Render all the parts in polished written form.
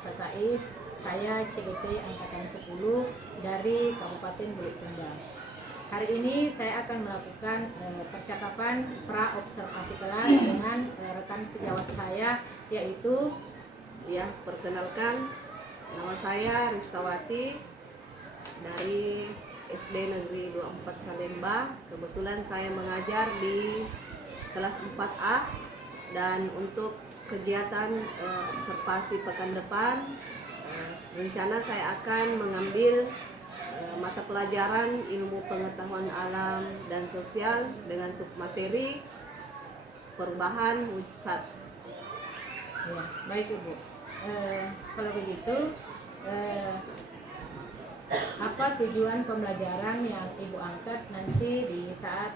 Sasaih. Saya CGT Angkatan 10 dari Kabupaten Bulukumba. Hari ini saya akan melakukan percakapan pra-observasi kelas dengan rekan sejawat saya, yaitu perkenalkan, nama saya Ristawati dari SD Negeri 24 Salemba. Kebetulan saya mengajar di kelas 4A, dan untuk kegiatan observasi pekan depan, rencana saya akan mengambil mata pelajaran ilmu pengetahuan alam dan sosial dengan submateri perubahan wujud zat. Ya, baik Ibu. Kalau begitu, apa tujuan pembelajaran yang Ibu angkat nanti di saat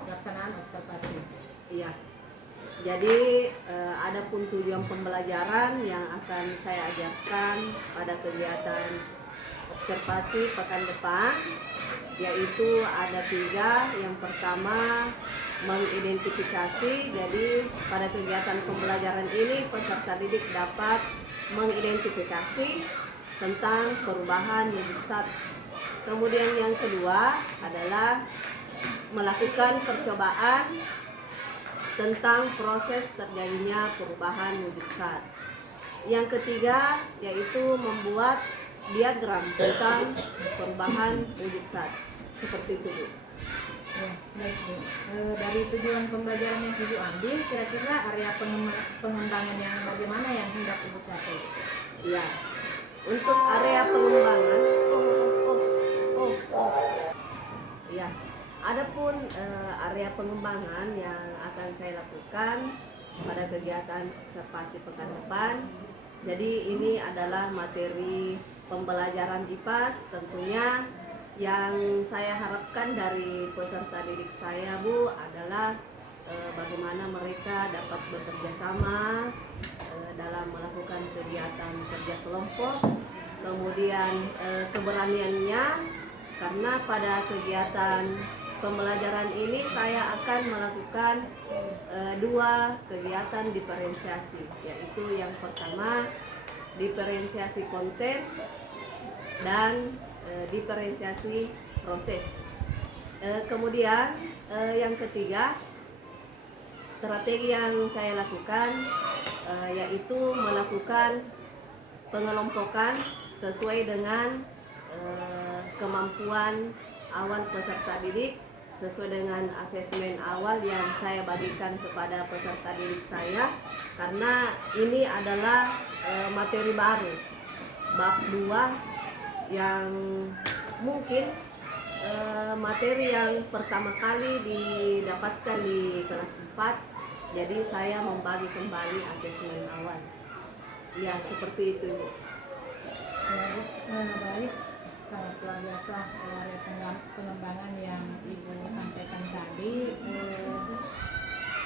pelaksanaan observasi? Iya. Jadi adapun tujuan pembelajaran yang akan saya ajarkan pada kegiatan observasi pekan depan, yaitu ada 3. Yang pertama, mengidentifikasi. Jadi pada kegiatan pembelajaran ini peserta didik dapat mengidentifikasi tentang perubahan wujud zat. Kemudian yang kedua adalah melakukan percobaan tentang proses terjadinya perubahan wujud zat. Yang ketiga yaitu membuat diagram tentang perubahan wujud zat. Seperti itu, Bu. Ya, baik Bu. Dari tujuan pembelajaran yang Ibu ambil, kira-kira area pengembangan yang bagaimana yang hendak Ibu capai? Ya, untuk area pengembangan, ya. Adapun area pengembangan yang akan saya lakukan pada kegiatan observasi pekan depan. Jadi ini adalah materi pembelajaran IPAS, tentunya yang saya harapkan dari peserta didik saya, Bu, adalah bagaimana mereka dapat bekerja sama dalam melakukan kegiatan kerja kelompok, kemudian keberaniannya, karena pada kegiatan pembelajaran ini saya akan melakukan 2 kegiatan diferensiasi, yaitu yang pertama diferensiasi konten dan diferensiasi proses. Kemudian yang ketiga, strategi yang saya lakukan yaitu melakukan pengelompokan sesuai dengan kemampuan awal peserta didik, sesuai dengan asesmen awal yang saya bagikan kepada peserta didik saya, karena ini adalah materi baru, bab 2, yang mungkin materi yang pertama kali didapatkan di kelas 4. Jadi saya membagi kembali asesmen awal. Ya, seperti itu. Baik, sangat luar biasa area pengembangan yang Ibu sampaikan tadi.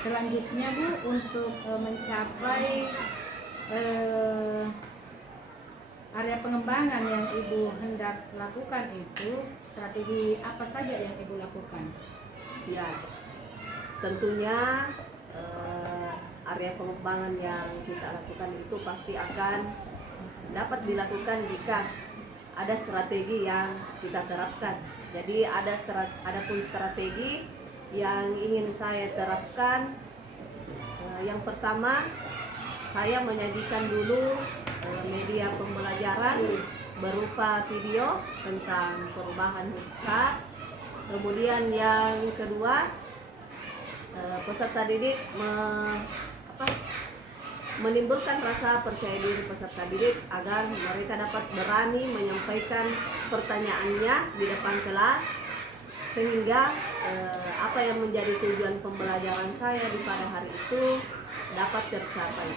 Selanjutnya Bu, untuk mencapai area pengembangan yang Ibu hendak lakukan itu, strategi apa saja yang Ibu lakukan? Ya, tentunya area pengembangan yang kita lakukan itu pasti akan dapat dilakukan jika ada strategi yang kita terapkan. Jadi adapun strategi yang ingin saya terapkan, yang pertama, saya menyajikan dulu media pembelajaran berupa video tentang perubahan wujud zat. Kemudian yang kedua, peserta didik menimbulkan rasa percaya diri peserta didik agar mereka dapat berani menyampaikan pertanyaannya di depan kelas, sehingga apa yang menjadi tujuan pembelajaran saya di pada hari itu dapat tercapai.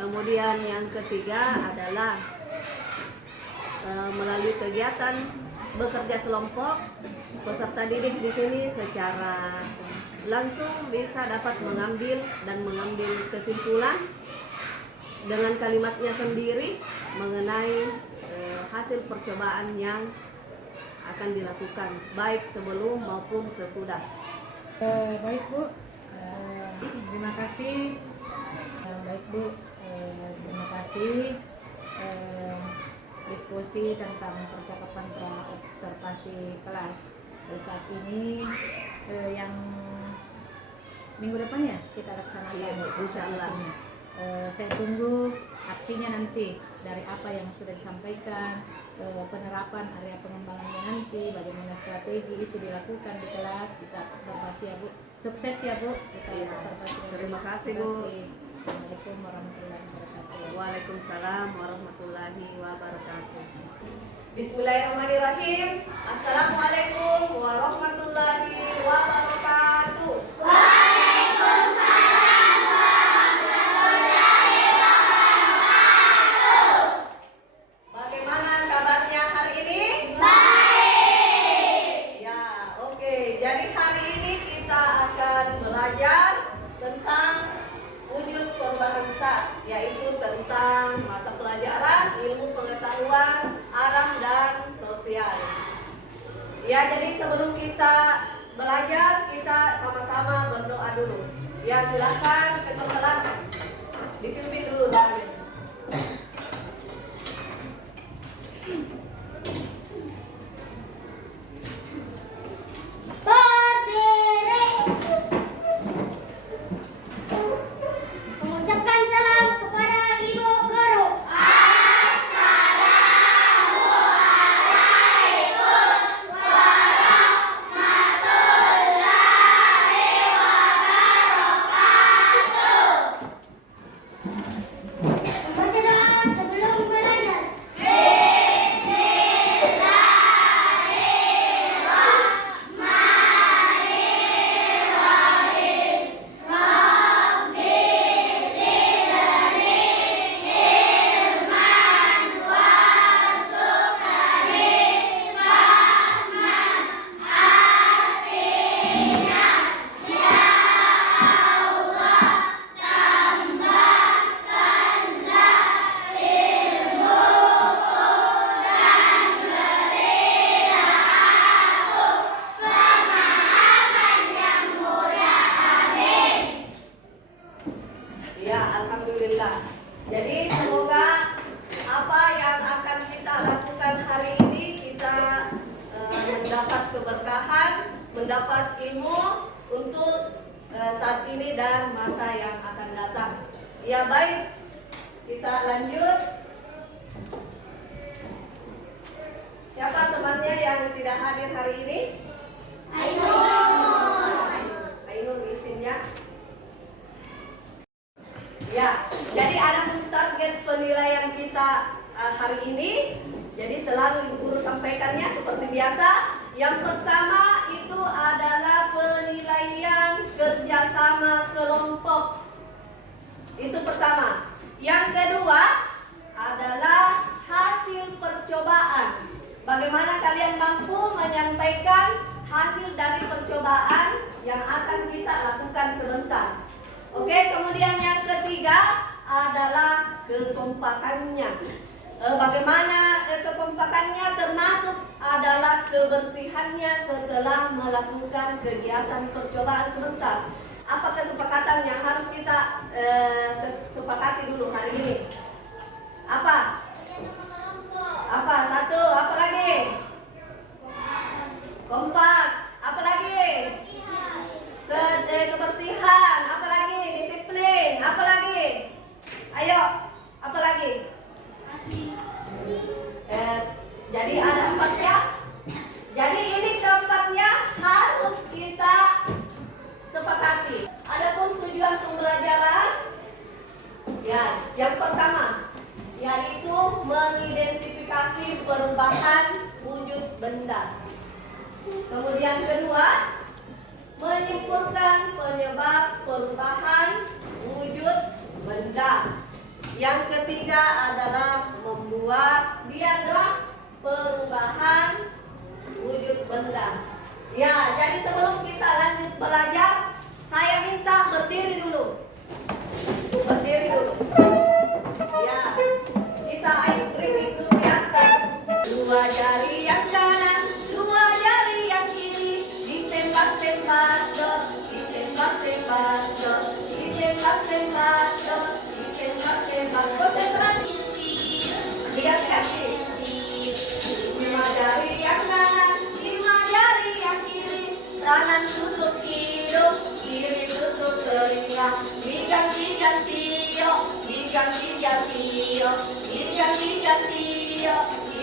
Kemudian yang ketiga adalah melalui kegiatan bekerja kelompok, peserta didik di sini secara langsung bisa dapat mengambil kesimpulan dengan kalimatnya sendiri mengenai hasil percobaan yang akan dilakukan, baik sebelum maupun sesudah. Baik Bu, terima kasih. Baik Bu, terima kasih diskusi tentang percakapan pra-observasi kelas. Saat ini yang minggu depan ya kita laksanakan. Iya, insya Allah. Saya tunggu aksinya nanti dari apa yang sudah disampaikan, penerapan area pengembangannya nanti, bagaimana strategi itu dilakukan di kelas. Bisa observasi ya Bu, sukses ya Bu, bisa observasi. Terima kasih Bu. Assalamualaikum warahmatullahi wabarakatuh. Waalaikumsalam warahmatullahi wabarakatuh. Bismillahirrahmanirrahim. Assalamualaikum warahmatullahi wabarakatuh. Bagaimana kabarnya hari ini? Baik. Ya, oke. Jadi hari ini kita akan belajar tentang wujud pembangsa, yaitu tentang mata pelajaran ilmu pengetahuan alam dan sosial. Ya, jadi sebelum kita belajar, kita sama-sama berdoa dulu. Ya, silakan ketua kelas dipimpin dulu doanya. Berdiri. Mengucapkan salam kepada Ibu Guru. Membaca doa sebelum belajar. Ya, alhamdulillah. Jadi semoga apa yang akan kita lakukan hari ini kita mendapat keberkahan, mendapat ilmu untuk saat ini dan masa yang akan datang. Ya, baik. Kita lanjut. Siapa temannya yang tidak hadir hari ini? Ainun izinnya. Ya, jadi ada target penilaian kita hari ini. Jadi selalu Ibu Guru sampaikannya seperti biasa. Yang pertama itu adalah penilaian kerjasama kelompok. Itu pertama. Yang kedua adalah hasil percobaan. Bagaimana kalian mampu menyampaikan hasil dari percobaan yang akan kita lakukan sebentar. Oke, kemudian yang ketiga adalah kekompakannya. Bagaimana kekompakannya termasuk adalah kebersihannya setelah melakukan kegiatan percobaan sebentar. Apa kesepakatan yang harus kita sepakati dulu hari ini? Apa? Apa? Satu, apa lagi? Kompak. Apa lagi? Kebersihan. Apa lagi? Disiplin. Apa lagi? Ayo, apa lagi? Jadi ada 4 ya. Jadi ini keempatnya harus kita sepakati. Adapun tujuan pembelajaran, ya, yang pertama yaitu mengidentifikasi perubahan wujud benda. Kemudian kedua, menyimpulkan penyebab perubahan wujud benda. Yang ketiga adalah membuat diagram perubahan wujud benda. Ya, jadi sebelum kita lanjut belajar, saya minta berdiri dulu. Berdiri dulu. Ya, kita ice breaking dulu ya. Dua jari yang kanan, dua jari yang kiri, ditembak-tembak dot, ditembak-tembak dot, ditembak-tembak dot, ditembak-tembak. Konsentrasi.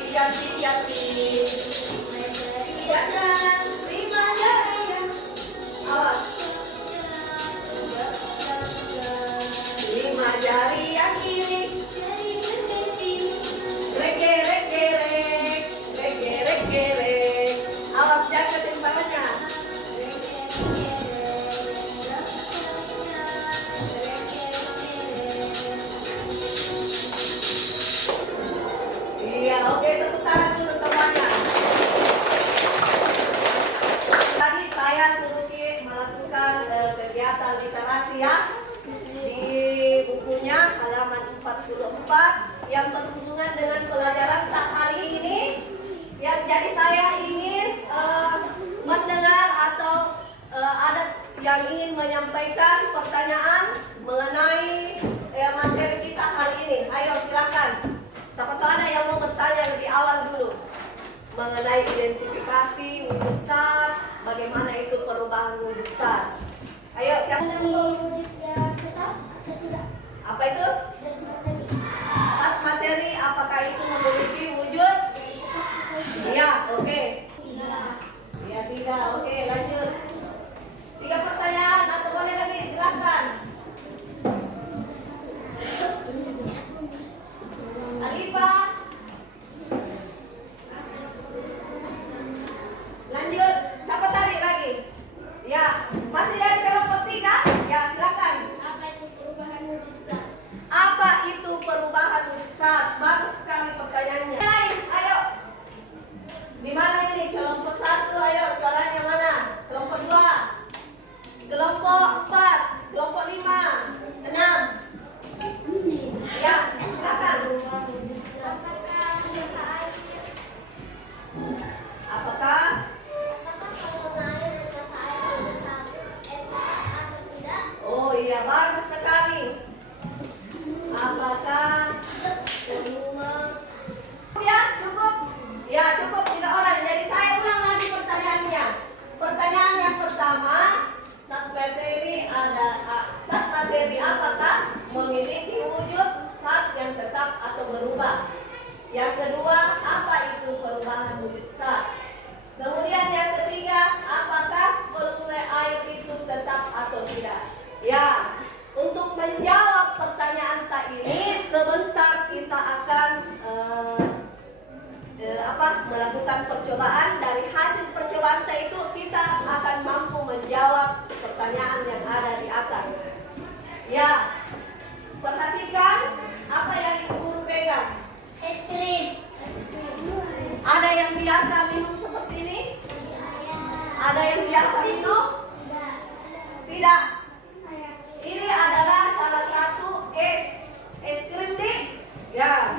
Hati-hati. Jangan lima jari. Awas. Lima jari yang kiri. Rege, rege, reg. Rege, rege, reg. Awas jaga timbangannya. Iya, oke, tepuk tangan dulu semuanya. Tadi saya suruh melakukan kegiatan literasi ya di bukunya halaman 44 yang berhubungan dengan pelajaran tak hari ini. Ya, jadi saya ingin mendengar atau ada yang ingin menyampaikan pertanyaan mengenai materi kita hari ini. Ayo silakan. Siapa tahu ada yang mau bertanya lebih awal dulu mengenai identifikasi wujud zat, bagaimana itu perubahan wujud zat. Ayo siapa? Wujudnya tetap atau tidak? Apa itu? Zat materi, apakah itu memiliki wujud? Iya, oke. Iya, tidak. Oke, lanjut. 3 pertanyaan atau boleh lagi, silakan. Alifah. Lanjut. Siapa tadi lagi? Ya, masih dari kelompok 3? Ya, silakan. Apa itu perubahan wujud zat? Apa itu perubahan wujud zat? Bagus sekali pertanyaannya. Lain, ayo. Di mana ini? Kelompok 1, ayo suaranya mana? Kelompok 2, kelompok 4, kelompok 5, 6. Ya, silakan. Apakah? Oh iya, bagus sekali. Apakah semua? Ya, cukup. Ya, cukup 3 orang. Jadi saya ulang lagi pertanyaannya. Pertanyaan yang pertama, zat materi apakah memiliki wujud zat yang tetap atau berubah? Yang kedua, apa itu perubahan wujud zat? Kemudian yang ketiga, apakah volume air itu tetap atau tidak? Ya, untuk menjawab pertanyaan tak ini, sebentar kita akan melakukan percobaan. Dari hasil percobaan itu kita akan mampu menjawab pertanyaan yang ada di atas. Ya, perhatikan apa yang Ibu Guru pegang. Es krim. Ada yang biasa minum seperti ini? Ada yang biasa minum? Tidak. Ini adalah salah satu es krim nih. Ya.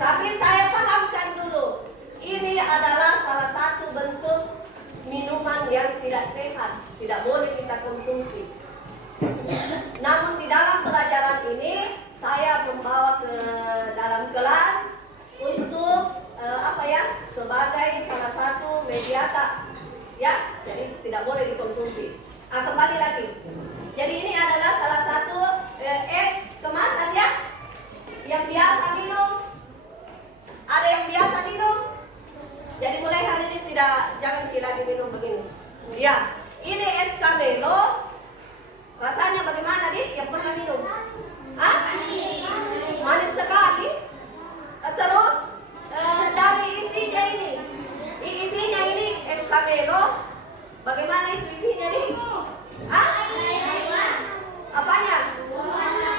Tapi saya pahamkan dulu. Ini adalah salah satu bentuk minuman yang tidak sehat, tidak boleh kita konsumsi. Namun di dalam pelajaran ini saya membawa ke dalam kelas untuk sebagai salah satu mediata. Ya, jadi tidak boleh dikonsumsi. Kembali lagi. Jadi ini adalah salah satu es kemasan ya, yang biasa minum. Ada yang biasa minum. Jadi mulai hari ini jangan lagi minum begini. Ya, ini es Camelo. Rasanya bagaimana nih yang pernah minum? Hah? Manis sekali. Terus dari isinya ini es Camelo. Bagaimana itu isinya nih? Hah? Apanya?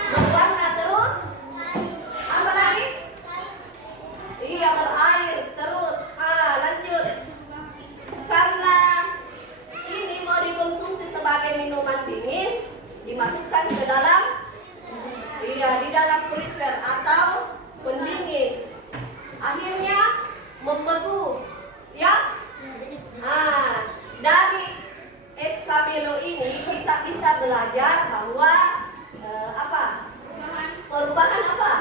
Berwarna terus. Apa lagi? Iya, berair terus. Lanjut. Karena ini mau dikonsumsi sebagai minuman dingin, dimasukkan ke dalam di dalam freezer atau pendingin. Akhirnya membeku. Ya? Dari es Camelo ini kita bisa belajar bahwa perubahan apa?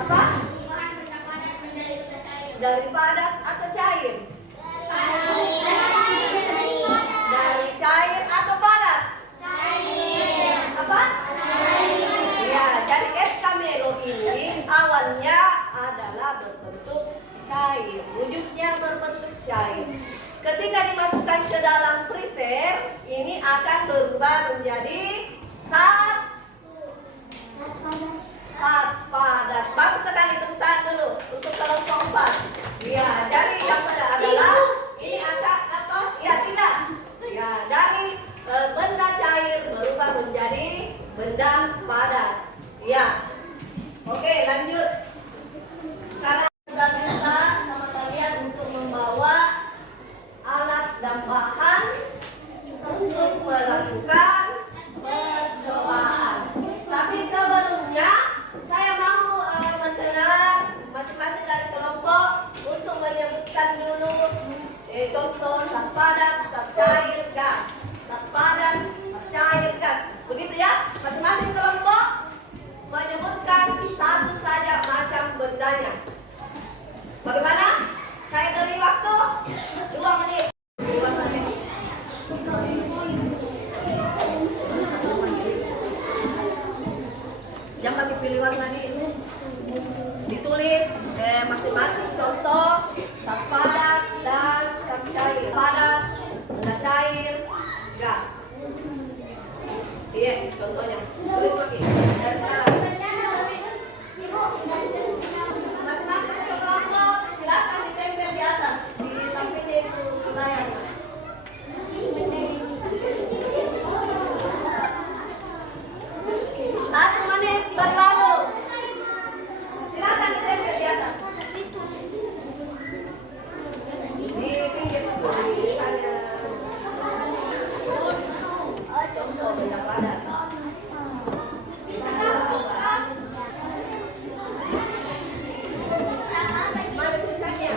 Apa? Dari padat atau cair? Dari cair atau padat? Apa? Ya, jadi es Camelo ini awalnya ada cair, wujudnya berbentuk cair. Ketika dimasukkan ke dalam freezer, ini akan berubah menjadi zat padat. Bagus sekali, tepuk tangan dulu untuk kelompok 4. Ya, dari yang pada adalah ini akan apa? Ya, tidak. Ya, dari benda cair berubah menjadi benda padat. Ya. Oke, lanjut. Sekarang sudah bisa sama kalian untuk membawa alat dan bahan untuk melakukan percobaan. Tapi sebelumnya saya mau mendengar masing-masing dari kelompok untuk menyebutkan dulu contoh zat padat, zat cair, gas. Zat padat, zat cair, gas. Begitu ya? Masing-masing kelompok menyebutkan satu saja macam bendanya. Bagaimana? Saya beri waktu 2 menit. Yang kami pilih warna ini ditulis masing-masing contoh zat padat dan zat cair. Padat, benda cair, gas. Iya, contohnya. Tulis lagi. Dari sekarang. Masing-masing satu kelompok silakan ditempel di atas di sampingnya itu layar. 1 menit berlalu. Silakan ditempel di atas. Di pinggir hanya contoh benda padat. Mana tulisannya?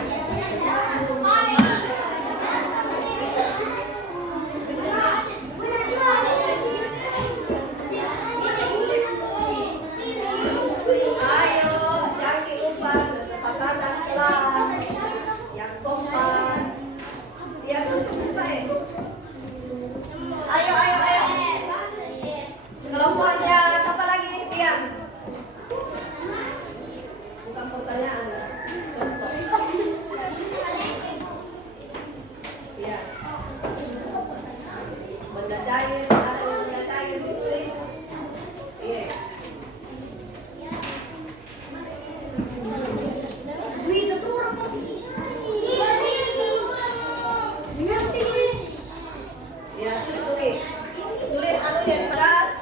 Ayo, jangan lupa kesepakatan kelas yang kompak. Ya, terus coba ya. Ayo. Kelompoknya siapa lagi nih, Pian? Bukan pertanyaan, contoh. Ya. Benda cair, ada benda cair ditulis. Iya. Ya, oke. Tulis yang di atas.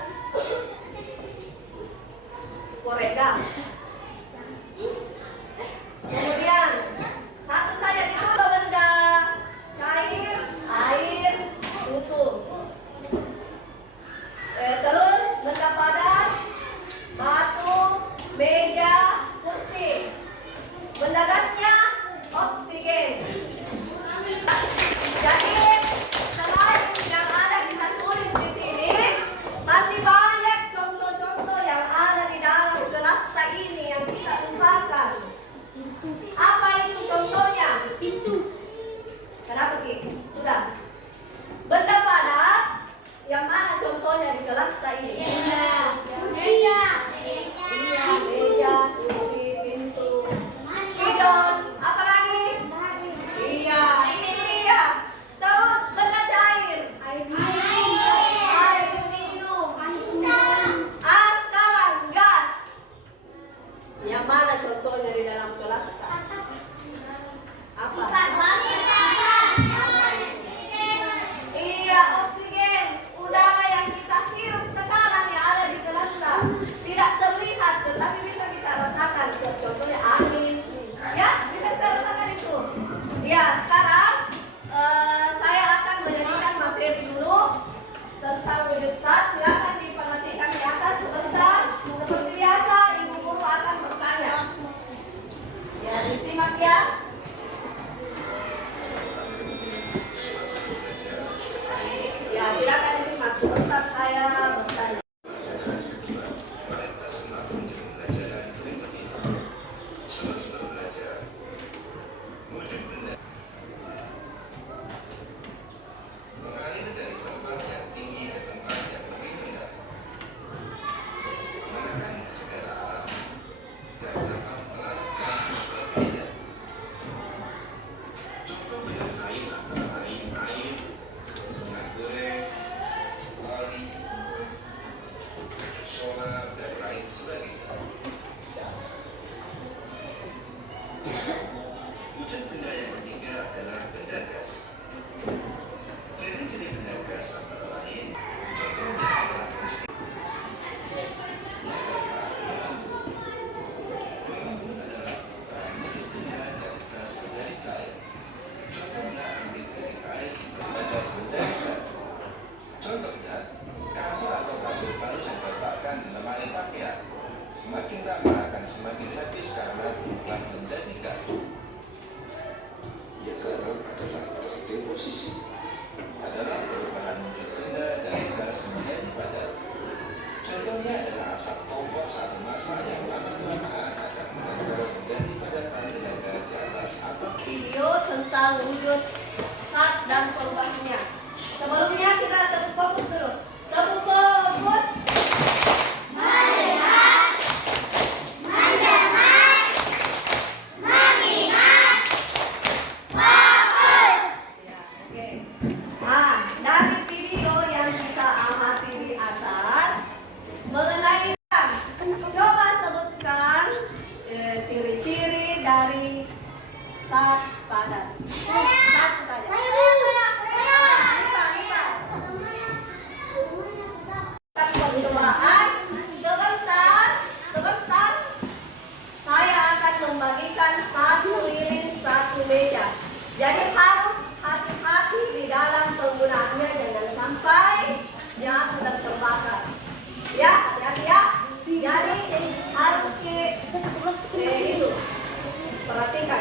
Korek gas. Kemudian satu saja itu benda cair, air, susu. Terus benda padat, batu, meja, kursi. Benda gasnya oksigen. Jadi selain yang ada kita tulis di sini, masih banyak contoh-contoh yang ada di dalam gelasta ini yang kita usahakan. Apa itu contohnya? Kenapa Ki? Sudah. Benda padat yang mana contohnya di gelasta ini? Iya, meja, kursi, pintu, spidol, apa lagi? Iya, itu dia. Terus benda cair. Air minum. Sekarang gas. Yang mana contohnya di dalam kelas? Apa? Iya, oksigen. Udara yang kita hirup sekarang yang ada di kelas tidak terlihat, tetapi bisa kita rasakan. Contohnya angin. Ya, bisa kita rasakan itu. Ya, sekarang saya akan menyanyikan materi dulu tentang wujud zat. Silakan diperhatikan di atas sebentar. Seperti biasa, ibu guru akan bertanya. Ya, Wujud benda yang ketiga adalah benda gas. Ciri-ciri benda gas antara lain, contohnya adalah listrik. Bangun adalah merupakan wujud benda dari gas menjadi cair. Contohnya bibit dari cair pada menjadi gas. Contohnya, kabel atau kabel panas yang diletakkan di lemari pakaian. Semakin lama akan semakin habis karena berubah menjadi gas. Yang keenam adalah deposisi. Adalah perubahan wujud benda dari gas menjadi padat. Contohnya adalah asap kompor saat memasak yang lama-kelamaan akan menempel menjadi padatan tenaga di atas atap. Video tentang wujud zat dan perubahannya. Sebelumnya kita tepuk fokus dulu. Tepuk fokus. Ya, oke. Nah, dari video yang kita amati di atas mengenai coba sebutkan ciri-ciri dari zat padat. Satu saja. Percobaan sebentar saya akan membagikan satu lilin satu meja. Jadi harus hati-hati di dalam penggunaannya, jangan sampai dia sudah terbakar. Ya, hati-hati ya. Jadi harus itu perhatikan.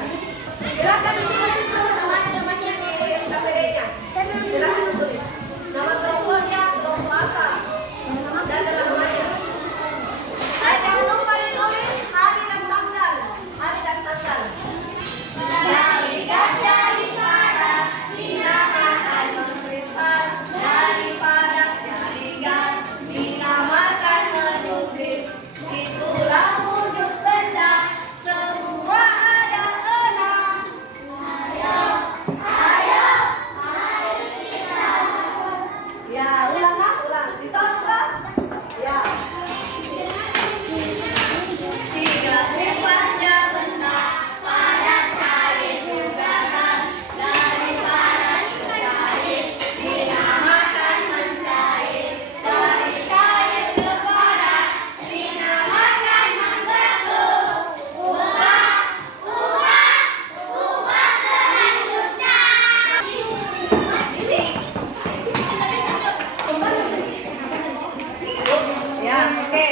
Silakan tulis namanya di KPD-nya. Silakan tulis nama kelompoknya, kelompok apa, dan namanya. Jangan lupa ditulis hari dan tanggal. Dari gas daripada dinamakan mengkristal, daripada dari gas dinamakan menuklir. Itulah wujud benda, semua ada enam. Ayo, ya, ulang. Ditonton. Ya. Tiga sifatnya benar, padat, cair, juga gas. Daripada cair dinamakan mencair, dari cair ke padat dinamakan membentuk. Ubah selanjutnya. Ya, oke.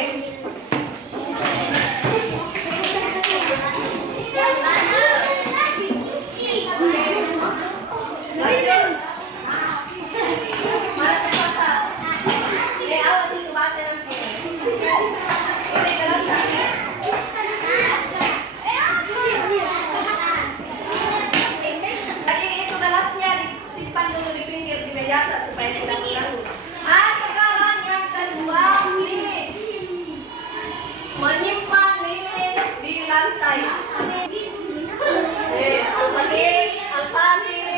Lanjut. Mana kota? Awas itu bahasa nanti. Ini gelasnya. Jadi itu gelasnya disimpan dulu di pinggir di meja atas supaya tidak mengganggu. Sekarang yang kedua, lilin. Menyimpan lilin di lantai. Al-Fatih.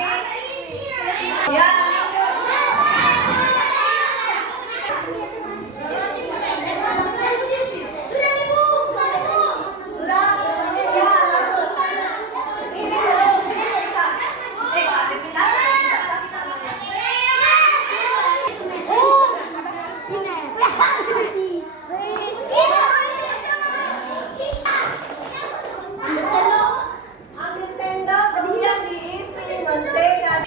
Ya. Ambil sendok, kemudian diisi mentega.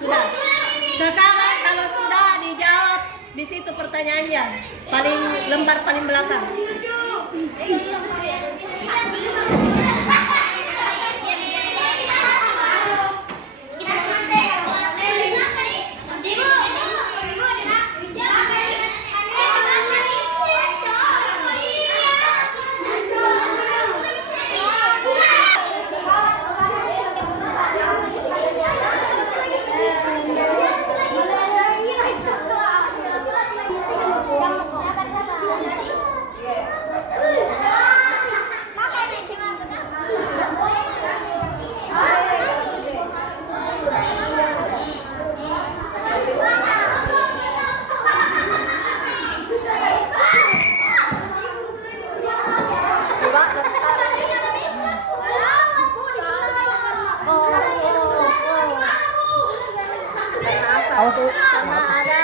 Sudah. Sekarang kalau sudah dijawab di situ pertanyaannya, lembar paling belakang. Karena ada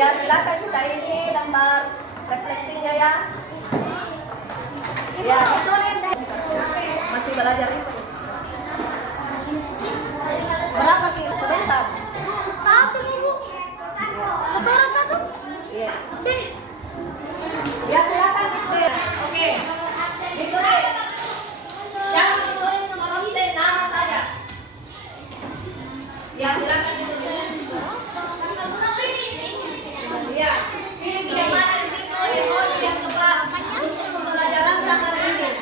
ya, silakan kita isi lembar refleksinya ya. Ya, ditulis. Masih belajar itu. Berapa kilo? Sebentar. Satu Bu. Satu. Iya. Ya, silakan ditulis. Oke. Ditulis. Jangan ditulis nomor absen, nama saja. Ya, silakan ditulis. Ya, pilih yang mana di situ emoji yang tepat untuk pembelajaran taman ini.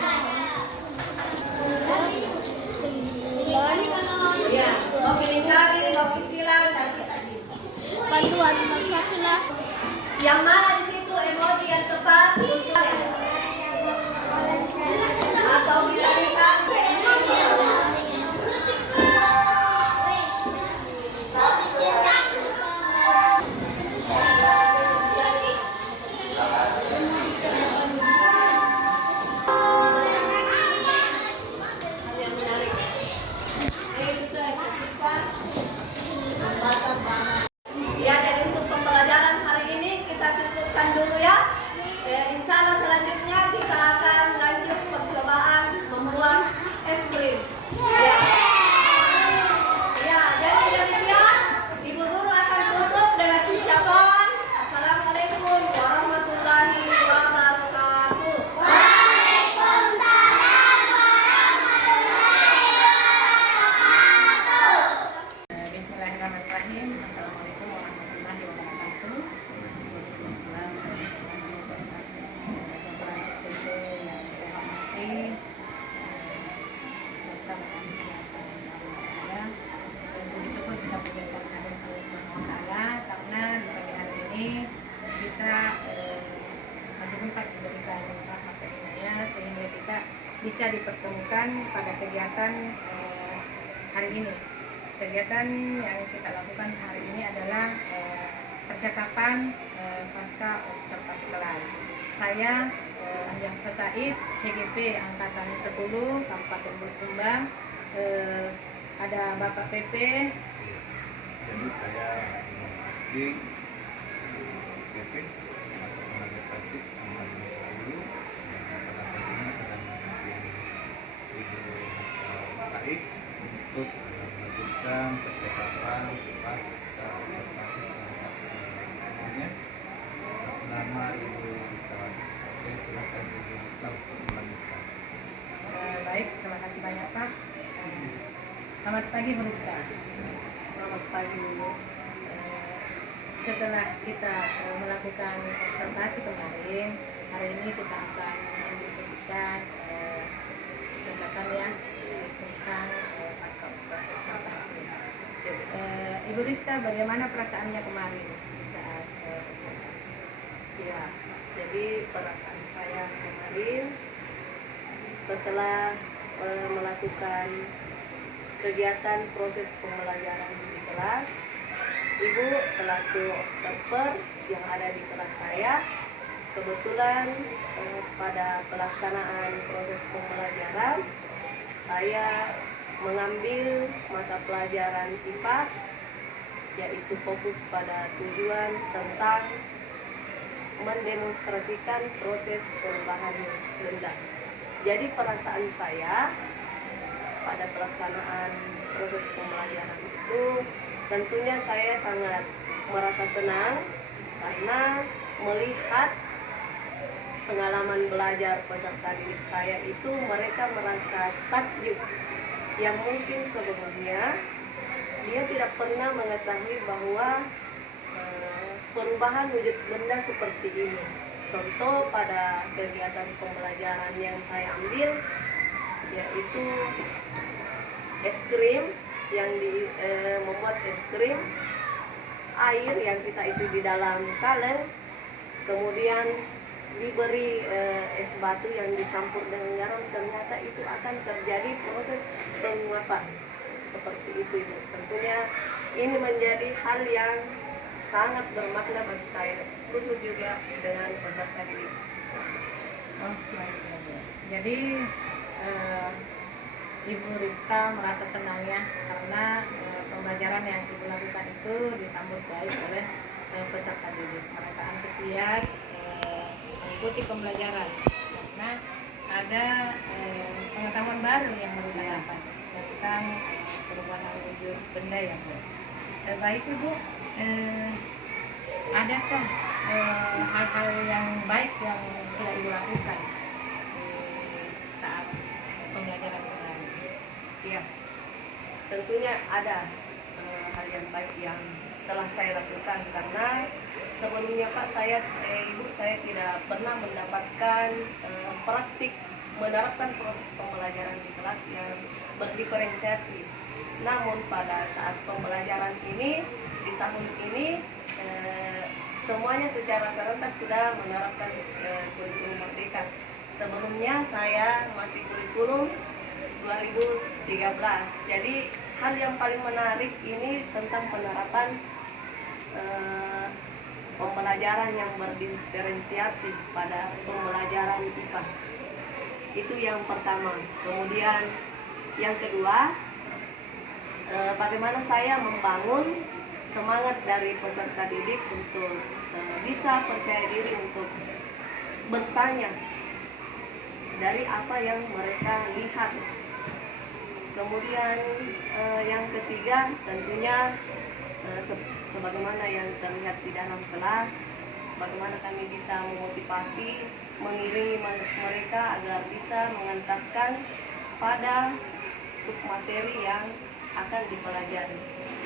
Ya, mau pilih kali, mau silang dan kita Panduan maksudnya. yang mana di situ emoji yang tepat untuk kalian. Atau kita lihat. Ya, dan untuk pembelajaran hari ini kita cukupkan dulu ya. Insya Allah selanjutnya kita akan lanjut percobaan membuat es krim. Ya, ya, jadi demikian Ibu Guru akan tutup dengan ucapan Assalamualaikum warahmatullahi wabarakatuh. Bismillahirrahmanirrahim. Assalamualaikum warahmatullahi wabarakatuh. Karena di pagi hari ini kita masih sempat diberikan materi sehingga kita bisa dipertemukan pada kegiatan hari ini. Kegiatan yang kita lakukan hari ini adalah percakapan pasca observasi kelas. Saya Anjamsa Said, CGP Angkatan 10 Kabupaten Bulukumba. Ada Bapak PP, di PP atau tenaga praktik angkatan 10 yang pada saat ini sedang memimpin Ibu Hafsa Said untuk melanjutkan percakapan pasca observasi terhadap pengalamannya atas nama Ibu Rizkawati. Oke, silakan Ibu Hafsa untuk melanjutkan. Baik, terima kasih banyak Pak. Selamat pagi Bu Rizka. Selamat pagi Bu. Setelah kita melakukan observasi kemarin, hari ini kita akan mendiskusikan catatan ya tentang pasca observasi. Ibu Rizka, bagaimana perasaannya kemarin saat observasi? Ya, jadi perasaan saya kemarin setelah melakukan kegiatan proses pembelajaran di kelas, Ibu selaku observer yang ada di kelas saya, kebetulan pada pelaksanaan proses pembelajaran saya mengambil mata pelajaran IPAS, yaitu fokus pada tujuan tentang mendemonstrasikan proses perubahan benda. Jadi perasaan saya pada pelaksanaan proses pembelajaran itu tentunya saya sangat merasa senang karena melihat pengalaman belajar peserta didik saya itu mereka merasa takjub yang mungkin sebelumnya dia tidak pernah mengetahui bahwa perubahan wujud benda seperti ini. Contoh pada kegiatan pembelajaran yang saya ambil yaitu es krim yang membuat es krim air yang kita isi di dalam kaleng, kemudian diberi es batu yang dicampur dengan garam, ternyata itu akan terjadi proses penguapan seperti itu. Tentunya ini menjadi hal yang sangat bermakna bagi saya, khusus juga dengan peserta didik. Oh, baik. Jadi Ibu Rizka merasa senang ya karena pembelajaran yang Ibu lakukan itu disambut baik oleh peserta didik. Mereka antusias mengikuti pembelajaran karena ada pengetahuan baru yang mereka dapat tentang perubahan wujud benda yang baik. Baik Ibu, adakah hal-hal yang baik yang sudah Ibu lakukan saat pembelajaran kemarin? Ya, tentunya ada hal yang baik yang telah saya lakukan karena sebelumnya Pak Ibu saya tidak pernah mendapatkan praktik menerapkan proses pembelajaran di kelas yang berdiferensiasi. Namun pada saat pembelajaran ini di tahun ini semuanya secara serentak sudah menerapkan kurikulum Merdeka. Sebelumnya saya masih kurikulum 2013. Jadi hal yang paling menarik ini tentang penerapan pembelajaran yang berdiferensiasi pada pembelajaran IPA. Itu yang pertama. Kemudian yang kedua, bagaimana saya membangun semangat dari peserta didik untuk bisa percaya diri untuk bertanya dari apa yang mereka lihat. Kemudian yang ketiga tentunya sebagaimana yang terlihat di dalam kelas, bagaimana kami bisa memotivasi, mengiringi mereka agar bisa mengantarkan pada submateri yang akan dipelajari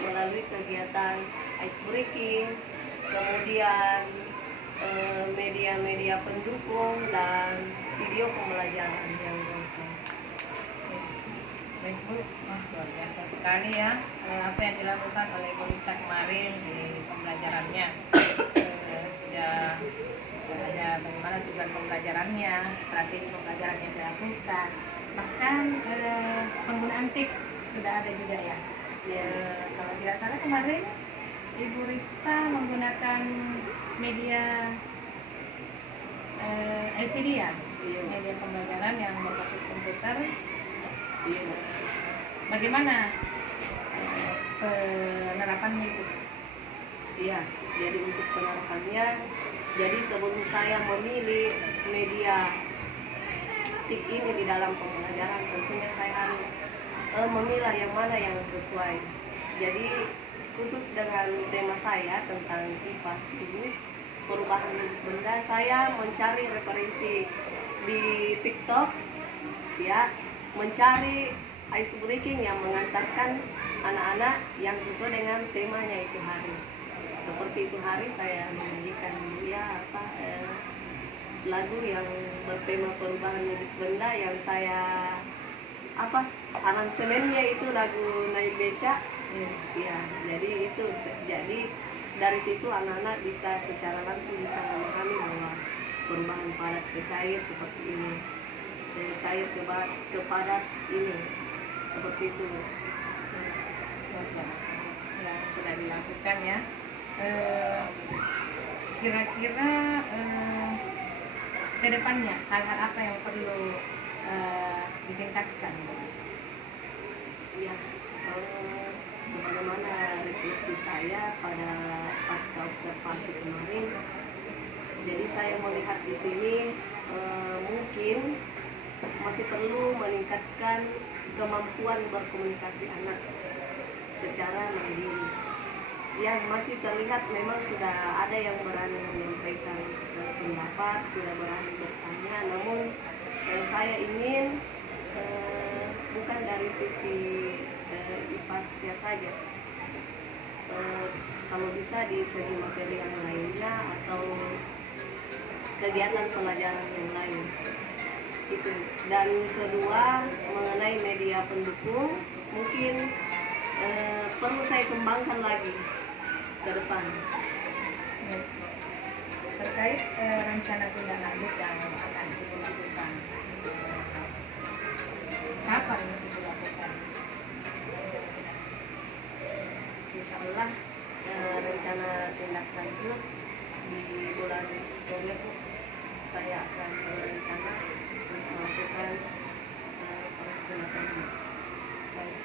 melalui kegiatan ice breaking, kemudian media-media pendukung dan video pembelajaran yang lengkap. Baik Bu, luar biasa sekali ya apa yang dilakukan oleh Bu Rizka kemarin di pembelajarannya. Sudah ada bagaimana tujuan pembelajarannya, strategi pembelajaran yang dilakukan, bahkan penggunaan tip sudah ada juga ya. Kalau tidak salah kemarin Ibu Rizka menggunakan media LCD ya, media pembelajaran yang berbasis komputer. Bagaimana penerapannya itu? Ya, jadi untuk penerapannya, jadi sebelum saya memilih media TIK ini di dalam pembelajaran, tentunya saya harus memilah yang mana yang sesuai. Jadi khusus dengan tema saya tentang IPAS ini, perubahan benda, saya mencari referensi di TikTok, ya, mencari ice breaking yang mengantarkan anak-anak yang sesuai dengan temanya itu hari. Seperti itu hari saya menyanyikan lagu yang bertema perubahan musik benda yang saya aransemennya itu lagu naik beca. Ya, jadi itu jadi dari situ anak-anak bisa secara langsung bisa memahami bahwa perubahan padat ke cair seperti ini, dari cair ke padat ini, seperti itu. Luar biasa yang sudah dilakukan ya. Kira-kira ke depannya hal-hal apa yang perlu ditingkatkan? Ya, sebagaimana refleksi saya pada pasca observasi kemarin, jadi saya melihat di sini mungkin masih perlu meningkatkan kemampuan berkomunikasi anak secara mandiri. Ya, masih terlihat memang sudah ada yang berani menyampaikan pendapat, sudah berani bertanya, namun saya ingin bukan dari sisi IPAS-nya saja, kalau bisa di segi materi yang lainnya atau kegiatan pelajaran yang lain itu. Dan kedua, mengenai media pendukung mungkin perlu saya kembangkan lagi ke depan. Terkait rencana tindak lanjut yang akan dilakukan, kapan itu dilakukan? Insya Allah rencana tindak lanjut di bulan Oktober saya akan berencana untuk melakukan proses tindakan. Baik.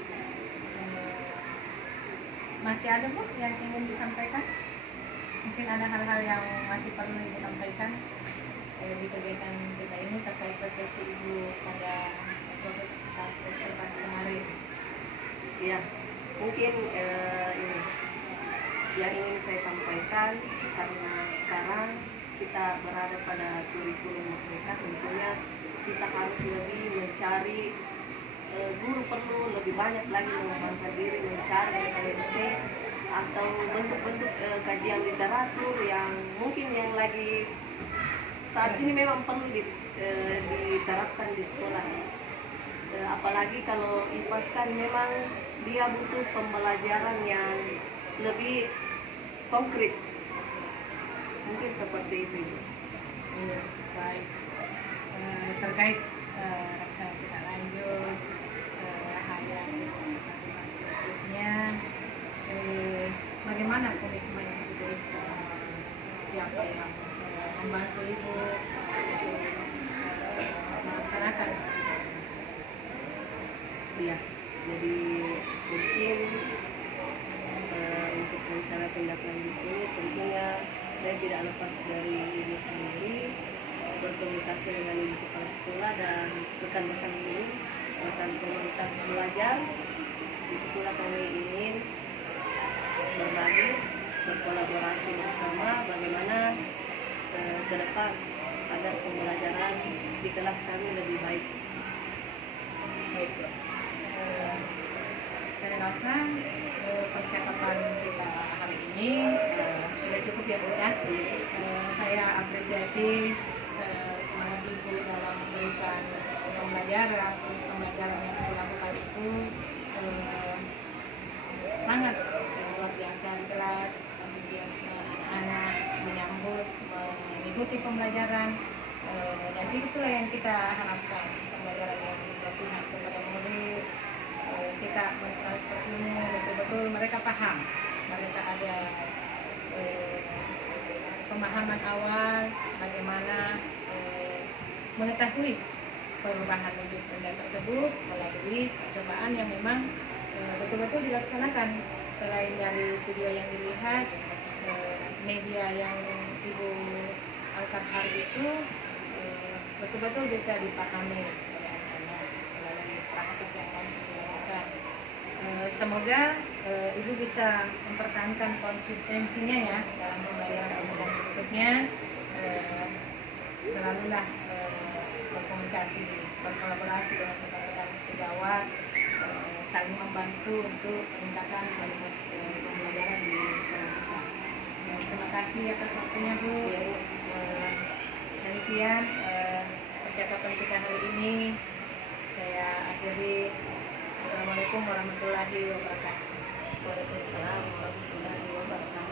Masih ada Bu yang ingin disampaikan? Mungkin ada hal-hal yang masih perlu disampaikan di kegiatan kita ini terkait refleksi Ibu pada saat observasi kemarin. Ya, mungkin ini yang ingin saya sampaikan, karena sekarang kita berada pada kurikulum merdeka, tentunya kita harus lebih mencari guru perlu lebih banyak lagi mengembangkan diri, mencari referensi atau bentuk-bentuk kajian literatur yang mungkin yang lagi saat ini memang perlu diterapkan di sekolah. Apalagi kalau IPAS kan memang dia butuh pembelajaran yang lebih konkret, mungkin seperti itu. Iya, baik. Terkait rencana kita lanjut hal yang selanjutnya, bagaimana komitmen Ibu Rizka, siapa yang membantu Ibu untuk melaksanakan? Iya, jadi mungkin untuk rencana tindak lanjut ini tentunya saya tidak lepas dari ibu sendiri, berkomunikasi dengan ibu kepala sekolah dan rekan-rekan guru, rekan komunitas belajar. Disitulah kami ingin berbagi, berkolaborasi bersama bagaimana ke depan agar pembelajaran di kelas kami lebih baik. Baik, saya rasa percakapan kita hari ini sudah cukup ya Bu ya. Saya apresiasi semangat Ibu dalam memberikan pembelajaran, terus pembelajaran yang Ibu lakukan itu sangat luar biasa di kelas, antusiasme anak-anak menyambut, mengikuti pembelajaran, dan itulah yang kita harapkan, pembelajaran yang berpihak kepada murid, kita mentransfer ilmu betul-betul mereka paham, mereka ada pemahaman awal bagaimana mengetahui perubahan wujud benda tersebut melalui percobaan yang memang betul-betul dilaksanakan. Selain dari video yang dilihat, media yang Ibu angkat hari itu betul-betul bisa dipahami oleh anak-anak melalui praktik yang kami sudah lakukan. Semoga Ibu bisa mempertahankan konsistensinya ya dalam pembelajaran dan berikutnya. Selalulah berkomunikasi, berkolaborasi dengan rekan-rekan sejawat, saling membantu untuk meningkatkan kualitas pembelajaran di sekolah kita. Terima kasih atas waktunya Bu. Demikian percakapan kita hari ini saya akhiri. Assalamualaikum warahmatullahi wabarakatuh. Waalaikumsalam warahmatullahi wabarakatuh.